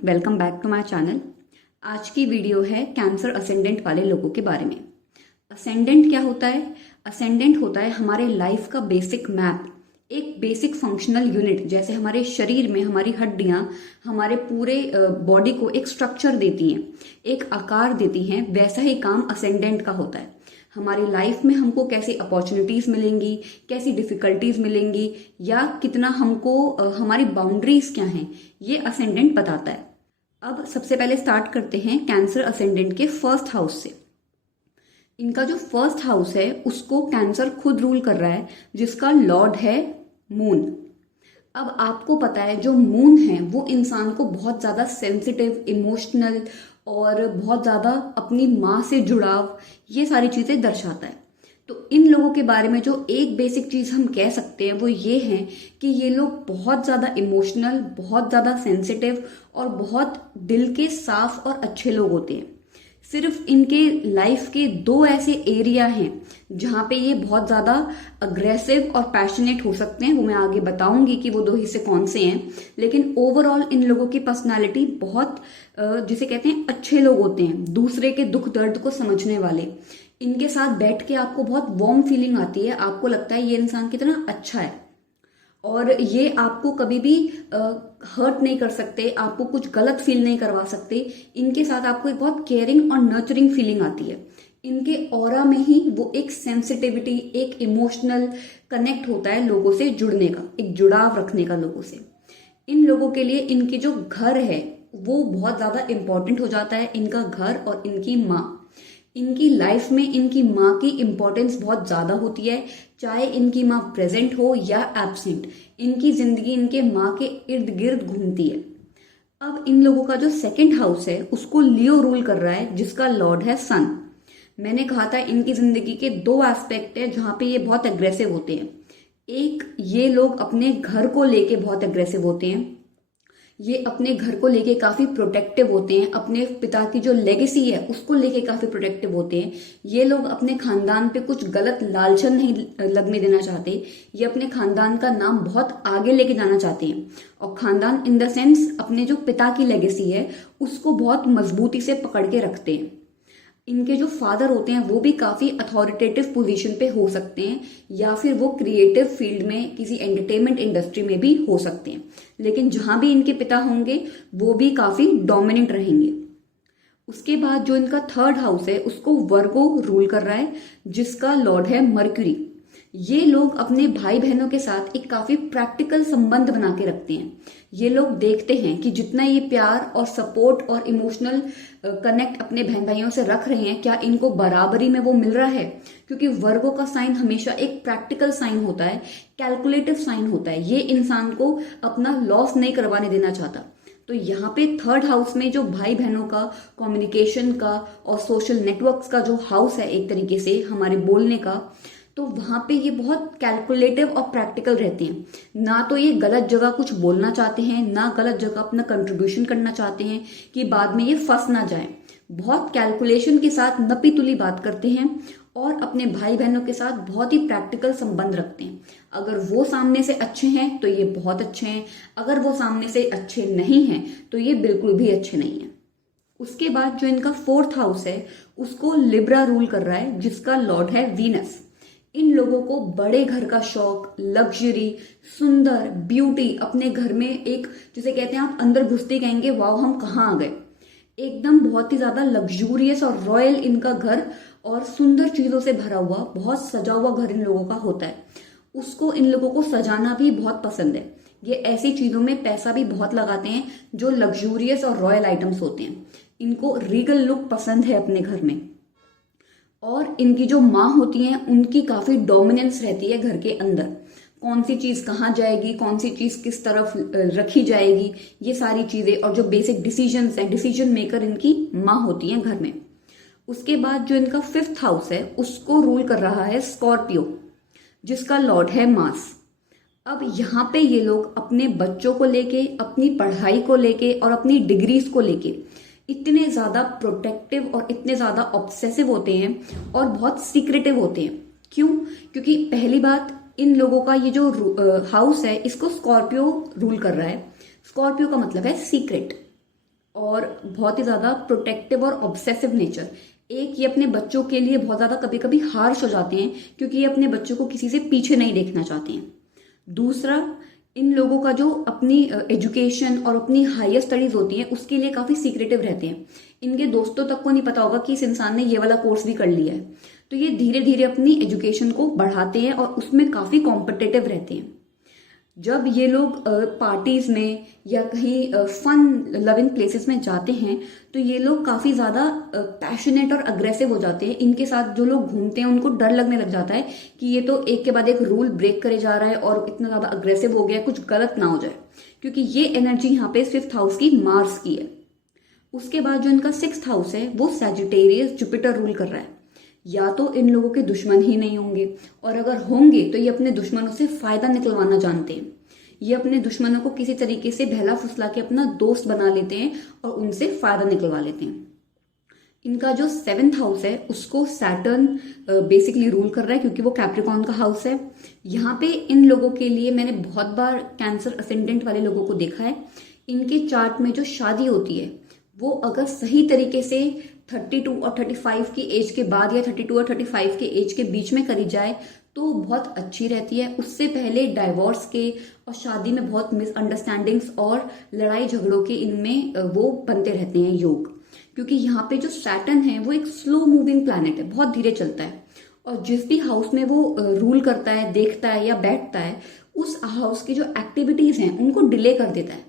Welcome back to my channel. आज की video है कैंसर असेंडेंट वाले लोगों के बारे में। असेंडेंट क्या होता है? असेंडेंट होता है हमारे लाइफ का बेसिक मैप, एक बेसिक फंक्शनल यूनिट। जैसे हमारे शरीर में हमारी हड्डियां हमारे पूरे बॉडी को एक स्ट्रक्चर देती हैं, एक आकार देती हैं, वैसा ही काम असेंडेंट का होता है। हमारी लाइफ में हमको कैसी अपॉर्चुनिटीज मिलेंगी, कैसी डिफिकल्टीज मिलेंगी, या कितना हमको हमारी बाउंड्रीज क्या हैं, ये असेंडेंट बताता है। अब सबसे पहले स्टार्ट करते हैं कैंसर असेंडेंट के फर्स्ट हाउस से। इनका जो फर्स्ट हाउस है उसको कैंसर खुद रूल कर रहा है, जिसका लॉर्ड है मून। अब आपको पता है जो मून है वो इंसान को बहुत ज्यादा सेंसिटिव, इमोशनल और बहुत ज्यादा अपनी माँ से जुड़ाव, ये सारी चीजें दर्शाता है। तो इन लोगों के बारे में जो एक बेसिक चीज हम कह सकते हैं वो ये है कि ये लोग बहुत ज्यादा इमोशनल, बहुत ज्यादा सेंसिटिव और बहुत दिल के साफ और अच्छे लोग होते हैं। सिर्फ इनके लाइफ के दो ऐसे एरिया हैं जहां पे ये बहुत ज्यादा अग्रेसिव और पैशनेट हो सकते हैं, वो मैं आगे बताऊंगी कि वो दो हिस्से कौन से हैं। लेकिन ओवरऑल इन लोगों की पर्सनालिटी बहुत जिसे कहते हैं अच्छे लोग होते हैं, दूसरे के दुख दर्द को समझने वाले। इनके साथ बैठ के आपको बहुत वार्म फीलिंग आती है, आपको लगता है ये इंसान कितना अच्छा है और ये आपको कभी भी हर्ट नहीं कर सकते, आपको कुछ गलत फील नहीं करवा सकते। इनके साथ आपको एक बहुत केयरिंग और नर्चरिंग फीलिंग आती है। इनके ऑरा में ही वो एक सेंसिटिविटी, एक इमोशनल कनेक्ट होता है लोगों से जुड़ने का, एक जुड़ाव रखने का लोगों से। इन लोगों के लिए इनके जो घर है वो बहुत ज्यादा इंपॉर्टेंट हो जाता है, इनका घर और इनकी माँ। इनकी लाइफ में इनकी माँ की इंपॉर्टेंस बहुत ज्यादा होती है, चाहे इनकी माँ प्रेजेंट हो या एब्सेंट। इनकी जिंदगी इनके माँ के इर्द गिर्द घूमती है। अब इन लोगों का जो सेकंड हाउस है उसको लियो रूल कर रहा है, जिसका लॉर्ड है सन। मैंने कहा था इनकी जिंदगी के दो एस्पेक्ट है जहां पे ये बहुत अग्रेसिव होते हैं। एक, ये लोग अपने घर को लेके बहुत अग्रेसिव होते हैं। ये अपने घर को लेके काफी प्रोटेक्टिव होते हैं, अपने पिता की जो लेगेसी है उसको लेके काफी प्रोटेक्टिव होते हैं। ये लोग अपने खानदान पे कुछ गलत लालचन नहीं लगने देना चाहते। ये अपने खानदान का नाम बहुत आगे लेके जाना चाहते हैं, और खानदान इन द सेंस अपने जो पिता की लेगेसी है उसको बहुत मजबूती से पकड़ के रखते हैं। इनके जो फादर होते हैं वो भी काफी अथॉरिटेटिव पोजीशन पे हो सकते हैं, या फिर वो क्रिएटिव फील्ड में किसी एंटरटेनमेंट इंडस्ट्री में भी हो सकते हैं। लेकिन जहां भी इनके पिता होंगे वो भी काफी डोमिनेंट रहेंगे। उसके बाद जो इनका थर्ड हाउस है उसको वर्गो रूल कर रहा है, जिसका लॉर्ड है मर्क्यूरी। ये लोग अपने भाई बहनों के साथ एक काफी प्रैक्टिकल संबंध बना के रखते हैं। ये लोग देखते हैं कि जितना ये प्यार और सपोर्ट और इमोशनल कनेक्ट अपने बहन भाइयों से रख रहे हैं, क्या इनको बराबरी में वो मिल रहा है? क्योंकि वर्गो का साइन हमेशा एक प्रैक्टिकल साइन होता है, कैलकुलेटिव साइन होता है। ये इंसान को अपना लॉस नहीं करवाने देना चाहता। तो यहाँ पे थर्ड हाउस में जो भाई बहनों का, कम्युनिकेशन का और सोशल नेटवर्क्स का जो हाउस है, एक तरीके से हमारे बोलने का, तो वहां पे ये बहुत कैलकुलेटिव और प्रैक्टिकल रहते हैं। ना तो ये गलत जगह कुछ बोलना चाहते हैं, ना गलत जगह अपना कंट्रीब्यूशन करना चाहते हैं कि बाद में ये फंस ना जाए। बहुत कैलकुलेशन के साथ नपी तुली बात करते हैं और अपने भाई बहनों के साथ बहुत ही प्रैक्टिकल संबंध रखते हैं। अगर वो सामने से अच्छे हैं तो ये बहुत अच्छे हैं, अगर वो सामने से अच्छे नहीं हैं तो ये बिल्कुल भी अच्छे नहीं है। उसके बाद जो इनका फोर्थ हाउस है उसको लिब्रा रूल कर रहा है, जिसका लॉर्ड है वीनस। इन लोगों को बड़े घर का शौक, लग्जरी, सुंदर, ब्यूटी, अपने घर में एक, जिसे कहते हैं आप अंदर घुसते ही कहेंगे वाह हम कहाँ आ गए। एकदम बहुत ही ज्यादा लग्जूरियस और रॉयल इनका घर और सुंदर चीजों से भरा हुआ, बहुत सजा हुआ घर इन लोगों का होता है। उसको इन लोगों को सजाना भी बहुत पसंद है। ये ऐसी चीजों में पैसा भी बहुत लगाते हैं जो लग्जूरियस और रॉयल आइटम्स होते हैं। इनको रीगल लुक पसंद है अपने घर में। और इनकी जो माँ होती हैं उनकी काफी डोमिनेंस रहती है घर के अंदर। कौन सी चीज कहाँ जाएगी, कौन सी चीज किस तरफ रखी जाएगी, ये सारी चीजें, और जो बेसिक डिसीजंस हैं, डिसीजन मेकर इनकी माँ होती हैं घर में। उसके बाद जो इनका फिफ्थ हाउस है उसको रूल कर रहा है स्कॉर्पियो, जिसका लॉर्ड है मार्स। अब यहाँ पे ये लोग अपने बच्चों को लेके, अपनी पढ़ाई को लेके और अपनी डिग्रीज को लेके इतने ज्यादा प्रोटेक्टिव और इतने ज्यादा ऑब्सेसिव होते हैं और बहुत सीक्रेटिव होते हैं। क्यों? क्योंकि पहली बात, इन लोगों का ये जो हाउस है इसको स्कॉर्पियो रूल कर रहा है। स्कॉर्पियो का मतलब है सीक्रेट। और बहुत ही ज़्यादा प्रोटेक्टिव और ऑब्सेसिव नेचर। एक, ये अपने बच्चों के लिए बहुत ज़्यादा कभी कभी हार्श हो जाते हैं क्योंकि ये अपने बच्चों को किसी से पीछे नहीं देखना चाहते हैं। दूसरा, इन लोगों का जो अपनी एजुकेशन और अपनी हायर स्टडीज होती हैं उसके लिए काफ़ी सीक्रेटिव रहते हैं। इनके दोस्तों तक को नहीं पता होगा कि इस इंसान ने ये वाला कोर्स भी कर लिया है। तो ये धीरे धीरे अपनी एजुकेशन को बढ़ाते हैं और उसमें काफ़ी कॉम्पिटिटिव रहते हैं। जब ये लोग पार्टीज में या कहीं फन लविंग प्लेसेस में जाते हैं तो ये लोग काफी ज्यादा पैशनेट और अग्रेसिव हो जाते हैं। इनके साथ जो लोग घूमते हैं उनको डर लगने लग जाता है कि ये तो एक के बाद एक रूल ब्रेक करे जा रहा है और इतना ज्यादा अग्रेसिव हो गया, कुछ गलत ना हो जाए, क्योंकि ये एनर्जी यहाँ पे 5th हाउस की मार्स की है। उसके बाद जो इनका 6th हाउस है वो सैजिटेरियस जुपिटर रूल कर रहा है। या तो इन लोगों के दुश्मन ही नहीं होंगे, और अगर होंगे तो ये अपने दुश्मनों से फायदा निकलवाना जानते हैं। ये अपने दुश्मनों को किसी तरीके से बहला फुसला के अपना दोस्त बना लेते हैं और उनसे फायदा निकलवा लेते हैं। इनका जो 7th हाउस है उसको सैटर्न बेसिकली रूल कर रहा है क्योंकि वो कैप्रिकॉर्न का हाउस है। यहाँ पे इन लोगों के लिए मैंने बहुत बार कैंसर असेंडेंट वाले लोगों को देखा है, इनके चार्ट में जो शादी होती है वो अगर सही तरीके से 32 और 35 की एज के बाद या 32 और 35 के एज के बीच में करी जाए तो बहुत अच्छी रहती है। उससे पहले डाइवोर्स के और शादी में बहुत मिसअंडरस्टैंडिंग्स और लड़ाई झगड़ों के इनमें वो बनते रहते हैं योग, क्योंकि यहाँ पे जो सैटर्न है वो एक स्लो मूविंग प्लैनेट है, बहुत धीरे चलता है, और जिस भी हाउस में वो रूल करता है, देखता है या बैठता है, उस हाउस की जो एक्टिविटीज हैं उनको डिले कर देता है।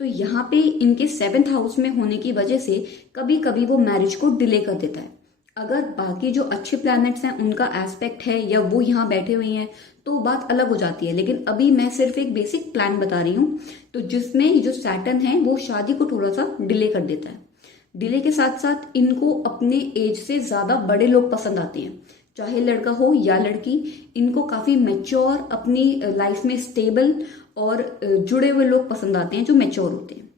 तो यहाँ पे इनके 7th हाउस में होने की वजह से कभी कभी वो मैरिज को डिले कर देता है। अगर बाकी जो अच्छे प्लैनेट्स हैं उनका एस्पेक्ट है या वो यहाँ बैठे हुए हैं तो बात अलग हो जाती है, लेकिन अभी मैं सिर्फ एक बेसिक प्लान बता रही हूँ तो जिसमें जो सैटर्न है वो शादी को थोड़ा सा डिले कर देता है। डिले के साथ साथ इनको अपने एज से ज्यादा बड़े लोग पसंद आते हैं, चाहे लड़का हो या लड़की। इनको काफी मैच्योर, अपनी लाइफ में स्टेबल और जुड़े हुए लोग पसंद आते हैं जो मैच्योर होते हैं।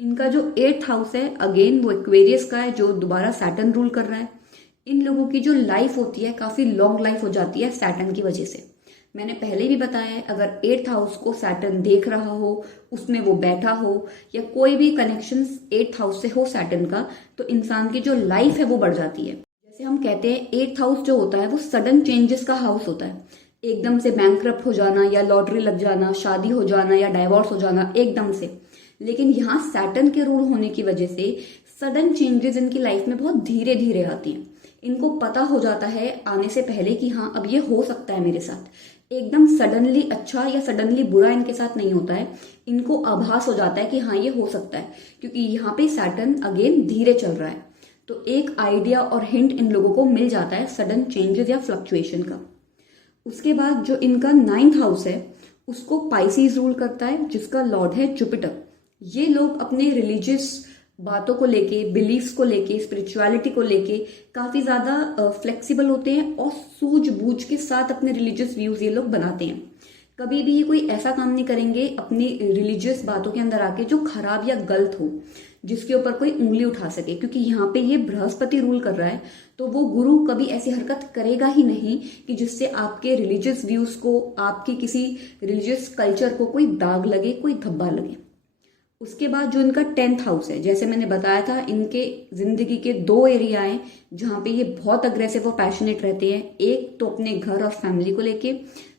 इनका जो 8th हाउस है अगेन वो एक्वेरियस का है जो दोबारा सैटर्न रूल कर रहा है। इन लोगों की जो लाइफ होती है काफी लॉन्ग लाइफ हो जाती है सैटर्न की वजह से। मैंने पहले भी बताया है, अगर 8th हाउस को सैटर्न देख रहा हो, उसमें वो बैठा हो या कोई भी कनेक्शन 8th हाउस से हो सैटर्न का, तो इंसान की जो लाइफ है वो बढ़ जाती है। जैसे हम कहते हैं 8th हाउस जो होता है वो सडन चेंजेस का हाउस होता है, एकदम से बैंकरप्ट हो जाना या लॉटरी लग जाना, शादी हो जाना या डाइवोर्स हो जाना एकदम से। लेकिन यहाँ सैटर्न के रूल होने की वजह से सडन चेंजेस इनकी लाइफ में बहुत धीरे धीरे आती हैं। इनको पता हो जाता है आने से पहले कि हाँ अब ये हो सकता है मेरे साथ। एकदम सडनली अच्छा या सडनली बुरा इनके साथ नहीं होता है, इनको आभास हो जाता है कि हाँ ये हो सकता है, क्योंकि यहाँ पे सैटर्न अगेन धीरे चल रहा है। तो एक आइडिया और हिंट इन लोगों को मिल जाता है सडन चेंजेस या फ्लक्चुएशन का। उसके बाद जो इनका 9th हाउस है उसको पाइसिस रूल करता है जिसका लॉर्ड है जुपिटर। ये लोग अपने रिलीजियस बातों को लेके, बिलीफ्स को लेके, स्पिरिचुअलिटी को लेके काफी ज्यादा फ्लेक्सिबल होते हैं और सूझबूझ के साथ अपने रिलीजियस व्यूज ये लोग बनाते हैं। कभी भी ये कोई ऐसा काम नहीं करेंगे अपनी रिलीजियस बातों के अंदर आके जो खराब या गलत हो, जिसके ऊपर कोई उंगली उठा सके, क्योंकि यहाँ पे ये बृहस्पति रूल कर रहा है। तो वो गुरु कभी ऐसी हरकत करेगा ही नहीं कि जिससे आपके रिलीजियस व्यूज को, आपकी किसी रिलीजियस कल्चर को कोई दाग लगे, कोई धब्बा लगे। उसके बाद जो इनका 10th हाउस है, जैसे मैंने बताया था इनके जिंदगी के 2 एरिया हैं जहां पे ये बहुत अग्रेसिव और पैशनेट रहते हैं। एक तो अपने घर और फैमिली को लेके,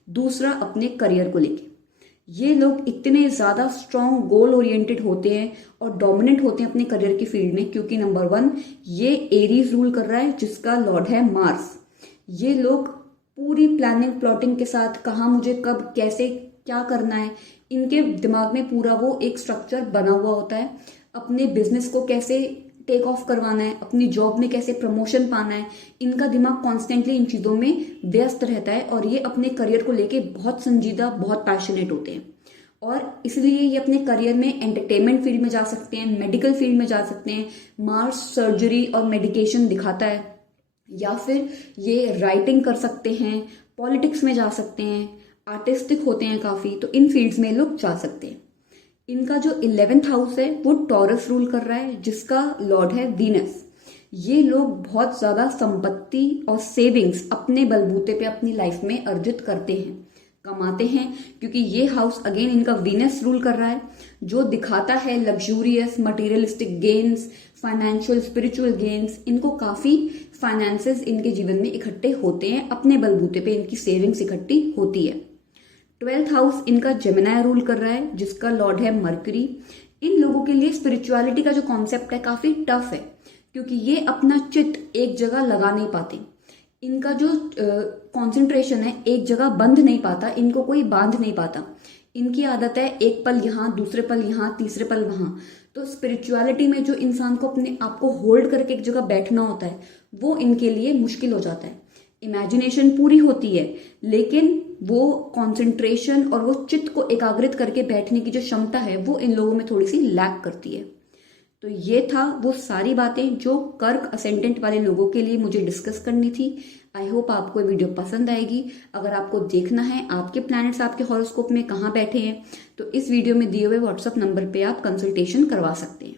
दूसरा अपने करियर को लेके। ये लोग इतने ज्यादा स्ट्रॉन्ग गोल ओरिएंटेड होते हैं और डोमिनेंट होते हैं अपने करियर की फील्ड में, क्योंकि नंबर 1 ये एरीज रूल कर रहा है जिसका लॉर्ड है मार्स। ये लोग पूरी प्लानिंग प्लॉटिंग के साथ कहाँ मुझे कब कैसे क्या करना है, इनके दिमाग में पूरा वो एक स्ट्रक्चर बना हुआ होता है। अपने बिजनेस को कैसे टेक ऑफ करवाना है, अपनी जॉब में कैसे प्रमोशन पाना है, इनका दिमाग कॉन्स्टेंटली इन चीजों में व्यस्त रहता है। और ये अपने करियर को लेके बहुत संजीदा, बहुत पैशनेट होते हैं और इसलिए ये अपने करियर में एंटरटेनमेंट फील्ड में जा सकते हैं, मेडिकल फील्ड में जा सकते हैं। मार्स सर्जरी और मेडिकेशन दिखाता है, या फिर ये राइटिंग कर सकते हैं, पॉलिटिक्स में जा सकते हैं, आर्टिस्टिक होते हैं काफी, तो इन फील्ड्स में लोग जा सकते हैं। इनका जो 11th हाउस है वो टॉरस रूल कर रहा है जिसका लॉर्ड है वीनस। ये लोग बहुत ज्यादा संपत्ति और सेविंग्स अपने बलबूते पे अपनी लाइफ में अर्जित करते हैं, कमाते हैं, क्योंकि ये हाउस अगेन इनका वीनस रूल कर रहा है, जो दिखाता है luxurious materialistic gains, financial spiritual gains. इनको काफी फाइनेंसेस इनके जीवन में इकट्ठे होते हैं, अपने बलबूते पे इनकी सेविंग्स इकट्ठी होती है। 12th हाउस इनका जेमिनाई रूल कर रहा है, जिसका लॉर्ड है मर्क्यूरी। इन लोगों के लिए स्पिरिचुअलिटी का जो कॉन्सेप्ट है काफी टफ है, क्योंकि ये अपना चित्त एक जगह लगा नहीं पाते। इनका जो कंसंट्रेशन है एक जगह बंध नहीं पाता, इनको कोई बांध नहीं पाता। इनकी आदत है एक पल यहाँ, दूसरे पल यहाँ, तीसरे पल वहां। तो स्पिरिचुअलिटी में जो इंसान को अपने आप को होल्ड करके एक जगह बैठना होता है, वो इनके लिए मुश्किल हो जाता है। इमेजिनेशन पूरी होती है, लेकिन वो कंसंट्रेशन और वो चित्त को एकाग्रित करके बैठने की जो क्षमता है वो इन लोगों में थोड़ी सी लैक करती है। तो ये था वो सारी बातें जो कर्क असेंडेंट वाले लोगों के लिए मुझे डिस्कस करनी थी। आई होप आपको ये वीडियो पसंद आएगी। अगर आपको देखना है आपके प्लैनेट्स आपके हॉरोस्कोप में कहाँ बैठे हैं, तो इस वीडियो में दिए हुए व्हाट्सएप नंबर पे आप कंसल्टेशन करवा सकते हैं।